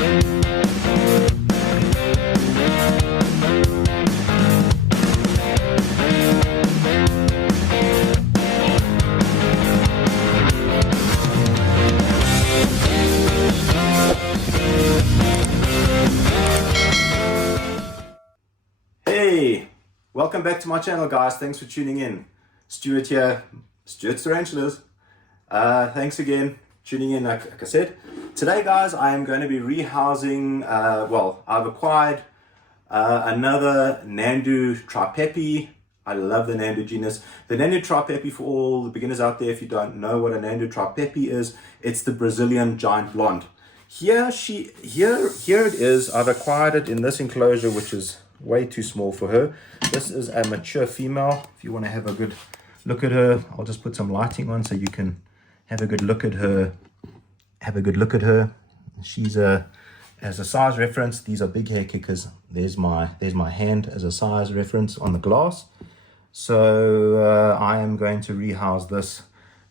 Hey, welcome back to my channel, guys. Thanks for tuning in. Stuart here, Stuart's Tarantulas. Thanks again tuning in. Like I said, today, guys, I am going to be rehousing. I've acquired another Nhandu Tripepii. I love the Nhandu genus. The Nhandu Tripepii, for all the beginners out there, if you don't know what a Nhandu Tripepii is, it's the Brazilian giant blonde. Here it is. I've acquired it in this enclosure, which is way too small for her. This is a mature female. If you want to have a good look at her, I'll just put some lighting on so you can have a good look at her. She's as a size reference, these are big hair kickers. There's my hand as a size reference on the glass. So I am going to rehouse this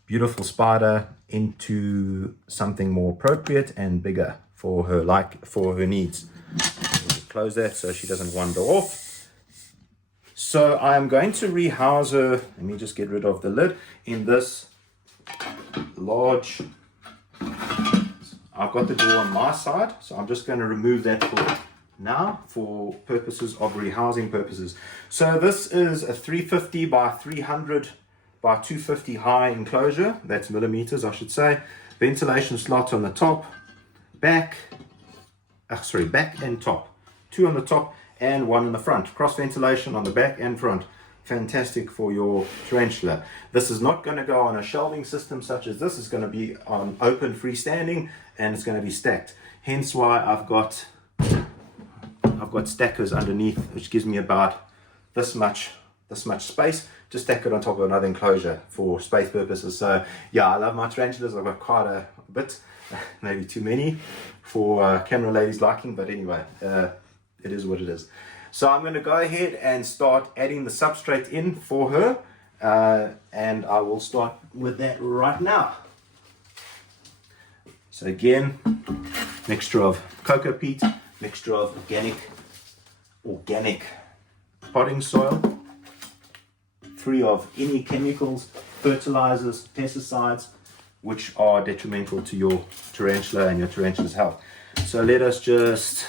beautiful spider into something more appropriate and bigger for her needs. Close that so she doesn't wander off. So I am going to rehouse her. Let me just get rid of the lid in this large. I've got the door on my side, so I'm just going to remove that for now for purposes of rehousing purposes. So this is a 350 by 300 by 250 high enclosure. That's millimeters, I should say. Ventilation slot on the top, back and top. 2 on the top and 1 in the front. Cross ventilation on the back and front. Fantastic for your tarantula. This is not going to go on a shelving system such as this. It's going to be on open freestanding and it's going to be stacked. Hence why I've got stackers underneath, which gives me about this much space to stack it on top of another enclosure for space purposes. So yeah, I love my tarantulas. I've got quite a bit, maybe too many for camera ladies' liking, but anyway, it is what it is. So I'm going to go ahead and start adding the substrate in for her, and I will start with that right now. So again, mixture of cocoa peat, mixture of organic potting soil, free of any chemicals, fertilizers, pesticides, which are detrimental to your tarantula and your tarantula's health. So let us just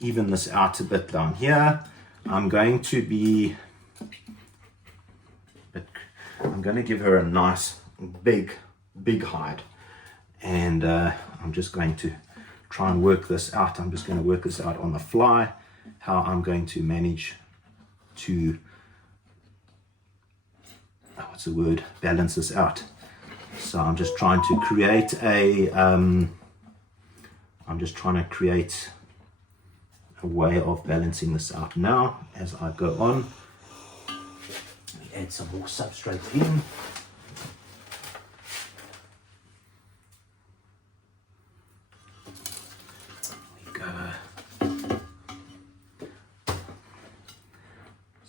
even this out a bit down here. I'm going to give her a nice big hide, and I'm just going to try and work this out. I'm just going to work this out on the fly, how I'm going to manage to balance this out. So I'm just trying to create a way of balancing this out now as I go on. Add some more substrate in.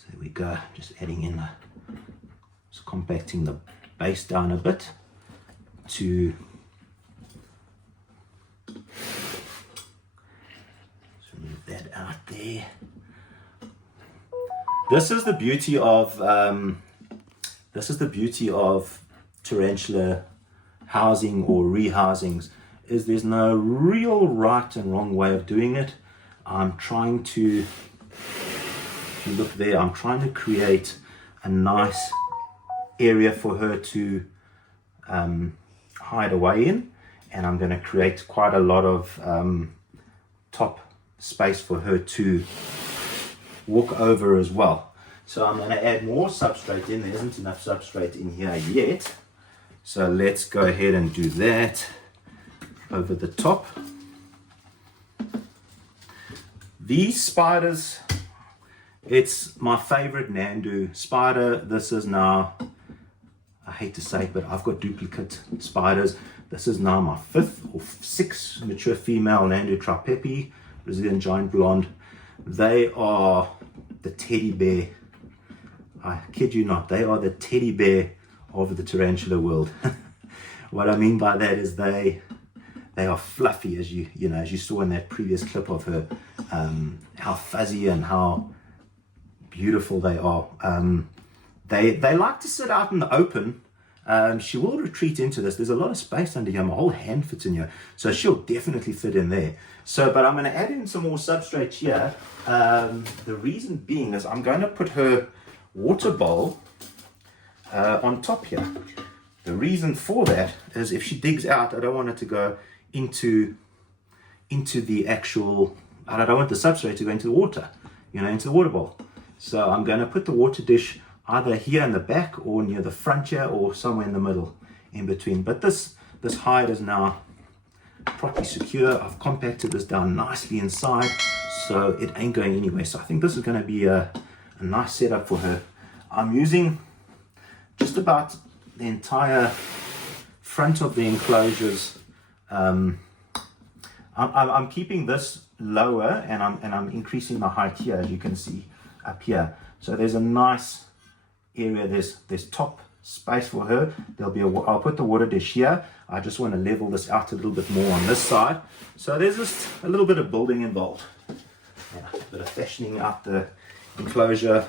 There we go. Just adding in just compacting the base down a bit to that out there. This is the beauty of tarantula housing or rehousings, is there's no real right and wrong way of doing it. I'm trying to, if you look there, I'm trying to create a nice area for her to hide away in, and I'm going to create quite a lot of top space for her to walk over as well. So I'm going to add more substrate in. There isn't enough substrate in here yet, so let's go ahead and do that over the top. These spiders, it's my favorite Nhandu spider. This is now, I hate to say it, but I've got duplicate spiders. This is now my 5th or 6th mature female Nhandu Tripepii, Brazilian giant blonde. They are the teddy bear. I kid you not, they are the teddy bear of the tarantula world. What I mean by that is they They are fluffy, as as you saw in that previous clip of her, how fuzzy and how beautiful they are. They like to sit out in the open. She will retreat into this. There's a lot of space under here. My whole hand fits in here, so she'll definitely fit in there. So, but I'm going to add in some more substrate here. The reason being is I'm going to put her water bowl on top here. The reason for that is if she digs out, I don't want her to go into the actual, I don't want the substrate to go into the water, into the water bowl. So I'm going to put the water dish either here in the back or near the front here or somewhere in the middle in between. But this hide is now properly secure. I've compacted this down nicely inside, so it ain't going anywhere. So I think this is going to be a nice setup for her. I'm using just about the entire front of the enclosures. I'm keeping this lower, and I'm increasing the height here, as you can see up here. So there's a nice area. There's top space for her. I'll put the water dish here. I just want to level this out a little bit more on this side. So there's just a little bit of building involved. A bit of fashioning out the enclosure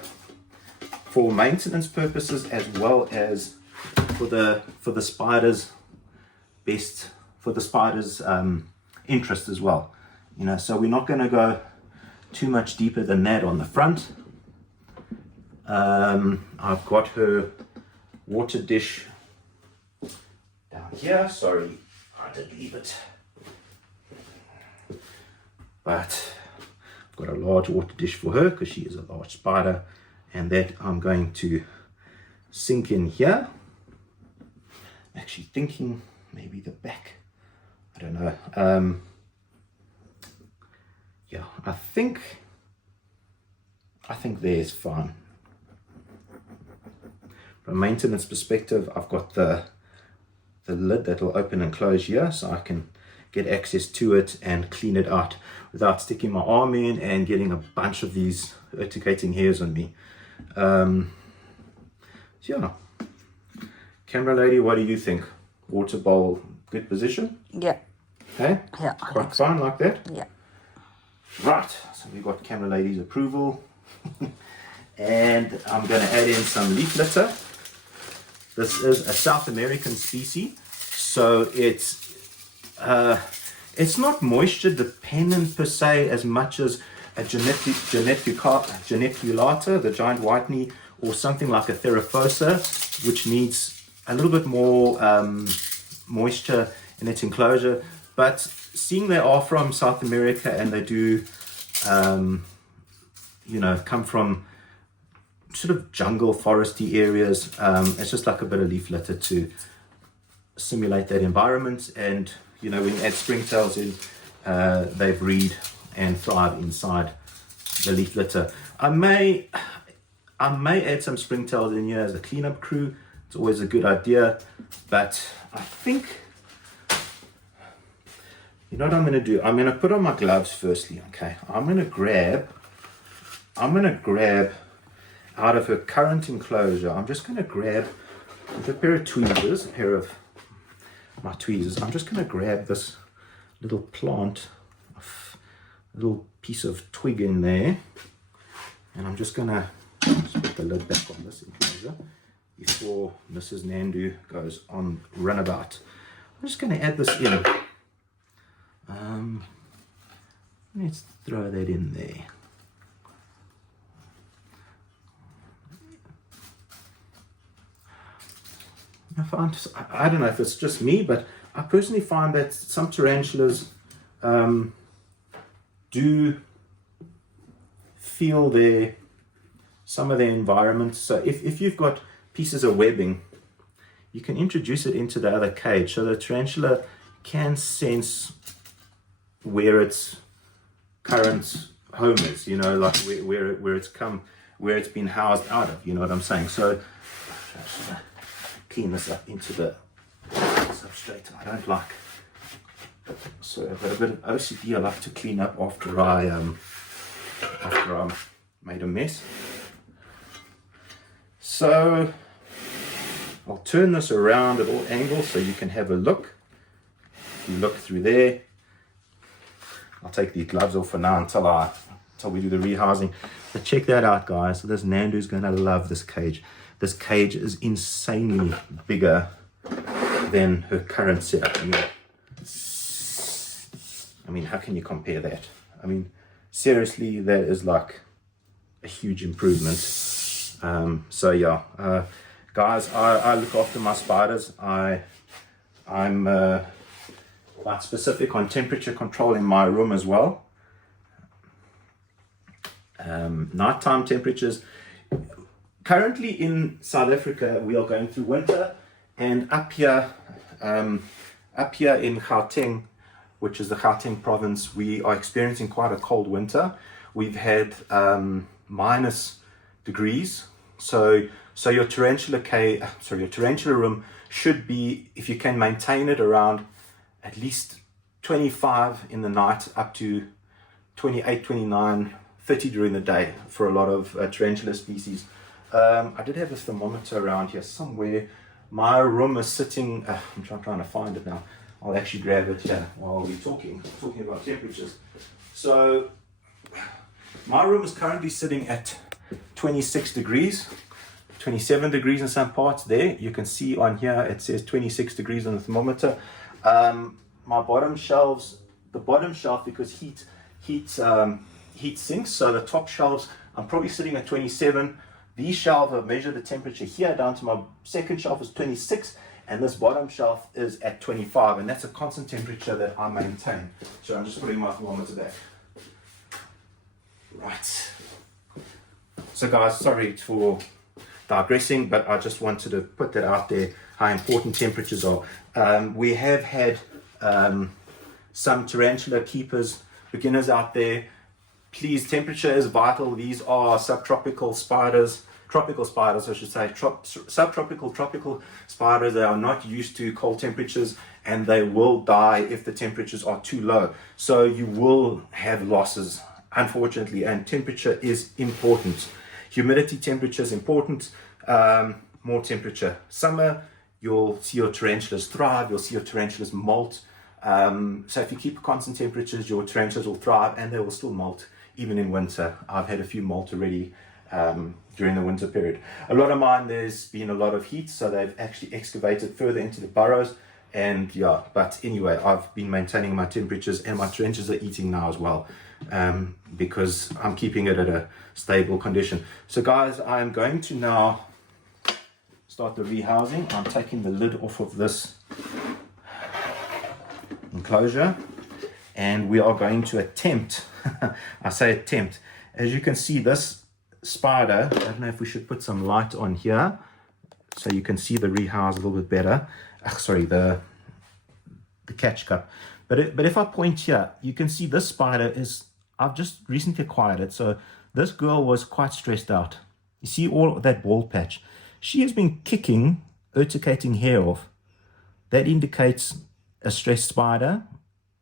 for maintenance purposes, as well as for the spider's interest as well. So we're not going to go too much deeper than that on the front. I've got her water dish down here. Sorry, I did leave it. But I've got a large water dish for her because she is a large spider, and that I'm going to sink in here. Actually thinking maybe the back. I don't know. Yeah, I think there's fine. From a maintenance perspective, I've got the lid that will open and close here, so I can get access to it and clean it out without sticking my arm in and getting a bunch of these urticating hairs on me. So yeah, camera lady, what do you think? Water bowl, good position? Yeah. Okay? Yeah, Quite fine like that? Yeah. Right, so we've got camera lady's approval. And I'm going to add in some leaf litter. This is a South American species, so it's not moisture dependent per se as much as a Geneticulata, the giant white knee, or something like a Therifosa, which needs a little bit more moisture in its enclosure. But seeing they are from South America and they do, come from sort of jungle, foresty areas, it's just like a bit of leaf litter to simulate that environment. And when you add springtails in, they breed and thrive inside the leaf litter. I may add some springtails in here as a cleanup crew. It's always a good idea, but I think, you know what I'm going to do? I'm going to put on my gloves firstly. Okay, I'm going to grab out of her current enclosure. I'm just going to grab with a pair of tweezers, I'm just going to grab this little plant, a little piece of twig in there, and I'm just going to put the lid back on this enclosure before Mrs. Nhandu goes on runabout. I'm just going to add this in. Let's throw that in there. I don't know if it's just me, but I personally find that some tarantulas do feel some of their environment. So if you've got pieces of webbing, you can introduce it into the other cage, so the tarantula can sense where its current home is, like where it's been housed out of, you know what I'm saying? So clean this up into the substrate. I don't like, so I've got a bit of OCD. I like to clean up after I made a mess. So I'll turn this around at all angles so you can have a look. if you look through there, I'll take these gloves off for now until we do the rehousing. But check that out, guys. So this Nhandu's gonna love this cage. This cage is insanely bigger than her current setup. I mean, how can you compare that? I mean, seriously, that is like a huge improvement. So yeah, guys, I look after my spiders. I'm quite specific on temperature control in my room as well. Nighttime temperatures. Currently in South Africa, we are going through winter, and up here in Gauteng, which is the Gauteng province, we are experiencing quite a cold winter. We've had minus degrees. So your tarantula room should be, if you can maintain it, around at least 25 in the night, up to 28, 29, 30 during the day for a lot of tarantula species. I did have a thermometer around here somewhere. My room is sitting, I'm trying to find it now. I'll actually grab it here while we're talking about temperatures. So my room is currently sitting at 26 degrees, 27 degrees in some parts there. You can see on here it says 26 degrees on the thermometer. My bottom shelves, because heat sinks, so the top shelves, I'm probably sitting at 27. These shelves, I've measured the temperature here down to my second shelf is 26, and this bottom shelf is at 25, and that's a constant temperature that I maintain. So I'm just putting my thermometer back. Right. So guys, sorry for digressing, but I just wanted to put that out there, how important temperatures are. We have had some tarantula keepers, beginners out there. Please, temperature is vital. These are subtropical spiders, tropical spiders, I should say, subtropical, tropical spiders. They are not used to cold temperatures, and they will die if the temperatures are too low. So you will have losses, unfortunately, and temperature is important. Humidity temperature is important, more temperature. Summer, you'll see your tarantulas thrive, you'll see your tarantulas molt. So if you keep constant temperatures, your tarantulas will thrive, and they will still molt even in winter. I've had a few molt already during the winter period. A lot of mine, there's been a lot of heat, so they've actually excavated further into the burrows, and yeah, but anyway, I've been maintaining my temperatures, and my tarantulas are eating now as well, because I'm keeping it at a stable condition. So guys, I'm going to now start the rehousing. I'm taking the lid off of this enclosure, and we are going to attempt, I say attempt, as you can see, this spider, I don't know if we should put some light on here so you can see the rehouse a little bit better. The catch cup. But if I point here, you can see this spider is, I've just recently acquired it, so this girl was quite stressed out. You see all that bald patch. She has been kicking, urticating hair off. That indicates a stressed spider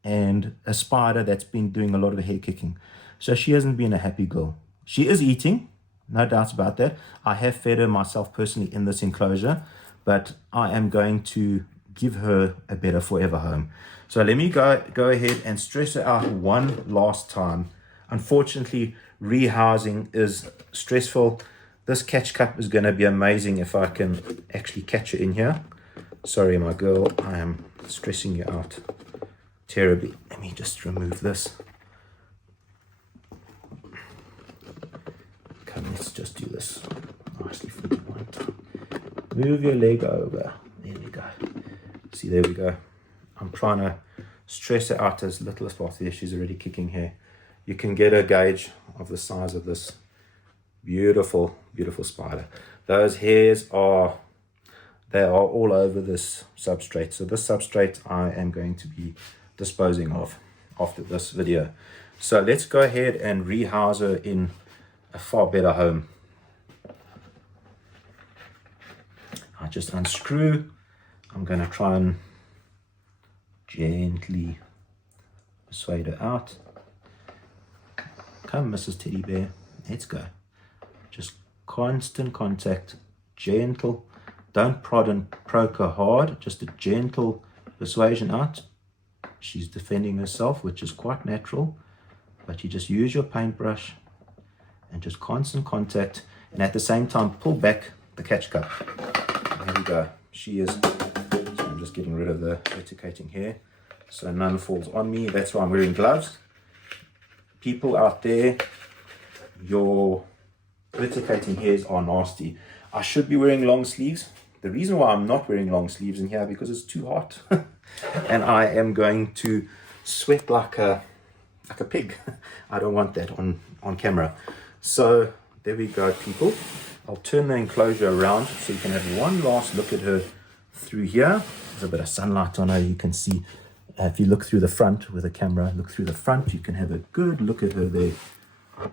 and a spider that's been doing a lot of hair kicking. So she hasn't been a happy girl. She is eating, no doubts about that. I have fed her myself personally in this enclosure, but I am going to give her a better forever home. So let me go ahead and stress her out one last time. Unfortunately, rehousing is stressful. This catch cup is going to be amazing if I can actually catch her in here. Sorry, my girl, I am stressing you out terribly. Let me just remove this. Come, let's just do this nicely for you one time. Move your leg over. There we go. See, there we go. I'm trying to stress her out as little as possible. She's already kicking hair. You can get a gauge of the size of this beautiful, beautiful spider. Those hairs are, they are all over this substrate. So this substrate I am going to be disposing of after this video. So let's go ahead and rehouse her in a far better home. I just unscrew. I'm going to try and gently persuade her out. Come, Mrs. Teddy Bear, let's go. Just constant contact, gentle. Don't prod and poke her hard, just a gentle persuasion out. she's defending herself, which is quite natural. But you just use your paintbrush and just constant contact, and at the same time pull back the catch cup. There we go. She is, so I'm just getting rid of the urticating hair so none falls on me. That's why I'm wearing gloves. People out there, your urticating hairs are nasty. I should be wearing long sleeves. The reason why I'm not wearing long sleeves in here because it's too hot and I am going to sweat like a pig. I don't want that on camera. So there we go, people. I'll turn the enclosure around so you can have one last look at her through here. There's a bit of sunlight on her. You can see if you look through the front with a camera, look through the front, you can have a good look at her there. You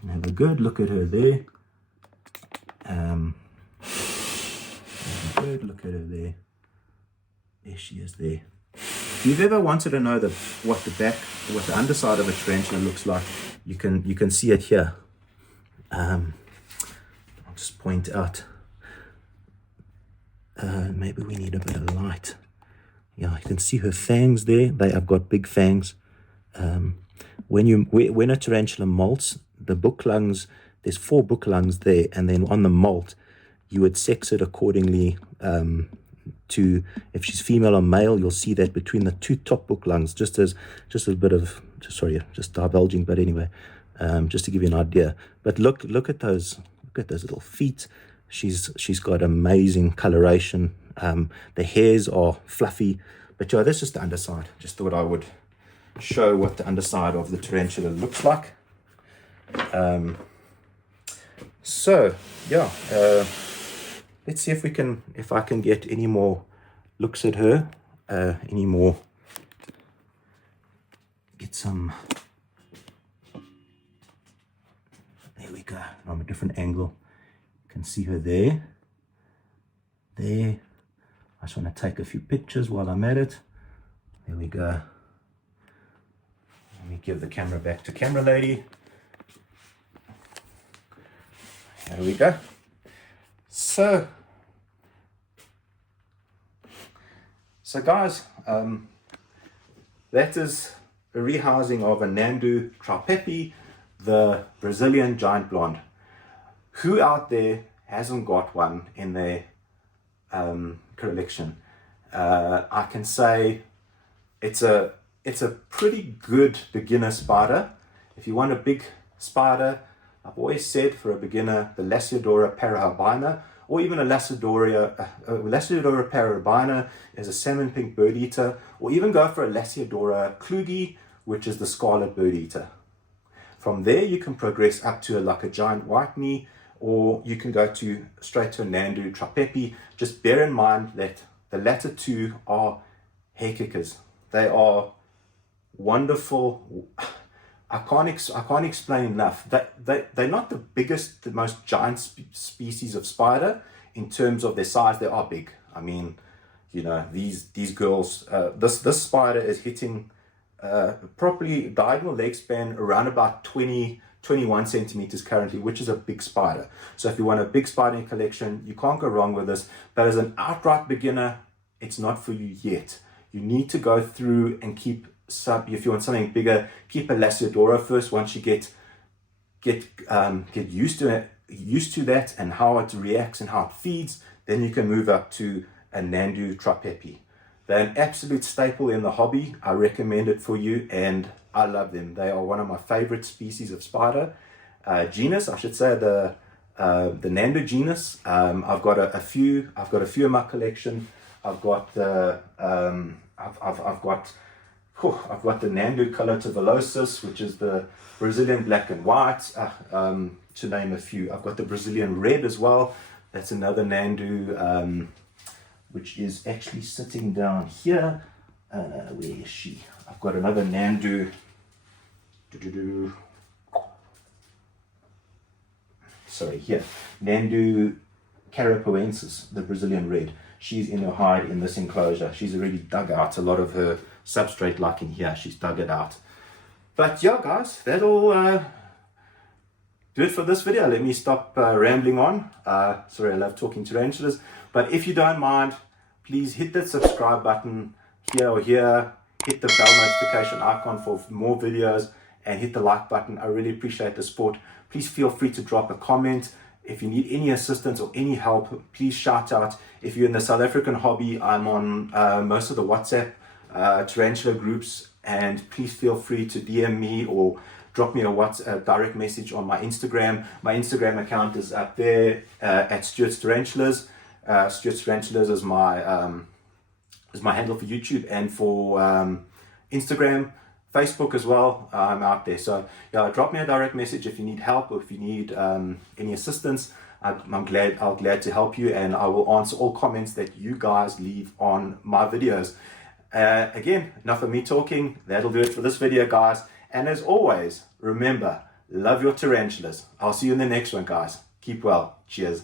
can have a good look at her there. Good look at her there. There she is there. If you've ever wanted to know what the underside of a tarantula looks like, you can see it here. I'll just point out. Maybe we need a bit of light. Yeah, you can see her fangs there. They have got big fangs. When a tarantula molts, the book lungs, there's 4 book lungs there, and then on the molt, you would sex it accordingly to, if she's female or male, you'll see that between the 2 top book lungs, just a bit of, just divulging, but anyway, just to give you an idea. But look at those little feet. She's got amazing coloration. The hairs are fluffy, but yeah, that's just the underside. Just thought I would show what the underside of the tarantula looks like. So yeah, let's see if I can get any more looks at her, get some, there we go, from a different angle. You can see her there. I just want to take a few pictures while I'm at it. There we go. Let me give the camera back to camera lady. There we go. So guys, that is a rehousing of a Nhandu Tripepii, the Brazilian giant blonde. Who out there hasn't got one in their collection? I can say it's a pretty good beginner spider. If you want a big spider, I've always said for a beginner, the Lasiodora parahybina, or even a Lasiodora parahybina is a salmon pink bird eater, or even go for a Lasiodora klugi, which is the scarlet bird eater. From there, you can progress up to like a giant white knee, or you can go straight to a Nhandu Tripepii. Just bear in mind that the latter 2 are hair kickers. They are wonderful. I can't explain enough. They're not the biggest, the most giant species of spider in terms of their size. They are big. I mean, you know, these girls. This spider is hitting properly diagonal leg span around about 21 centimeters currently, which is a big spider. So if you want a big spider in your collection, you can't go wrong with this. But as an outright beginner, it's not for you yet. You need to go through and keep if you want something bigger, keep a Lasiodora first. Once you get used to that and how it reacts and how it feeds, then you can move up to a Nhandu Tripepii. They're an absolute staple in the hobby. I recommend it for you, and I love them. They are one of my favorite species of spider. Genus, I should say, the Nhandu genus. I've got a few in my collection. I've got the Nhandu colortivolosus, which is the Brazilian black and white, to name a few. I've got the Brazilian red as well. That's another Nhandu, which is actually sitting down here. Where is she? I've got another Nhandu. Sorry, here. Nhandu carapoensis, the Brazilian red. She's in her hide in this enclosure. She's already dug out a lot of her substrate, like in here. She's dug it out. But yeah, guys, that'll do it for this video. Let me stop rambling on. Sorry, I love talking tarantulas. But if you don't mind, please hit that subscribe button, here or here, hit the bell notification icon for more videos, and hit the like button. I really appreciate the support. Please feel free to drop a comment. If you need any assistance or any help, please shout out. If you're in the South African hobby, I'm on most of the WhatsApp tarantula groups, and please feel free to DM me or drop me a direct message on my Instagram. My Instagram account is up there at Stuart's Tarantulas. Stuart's Tarantulas is my handle for YouTube and for Instagram, Facebook as well. I'm out there. So yeah, drop me a direct message if you need help or if you need any assistance. I'm glad to help you, and I will answer all comments that you guys leave on my videos. Again, enough of me talking. That'll do it for this video, guys. And as always, remember, love your tarantulas. I'll see you in the next one, guys. Keep well. Cheers.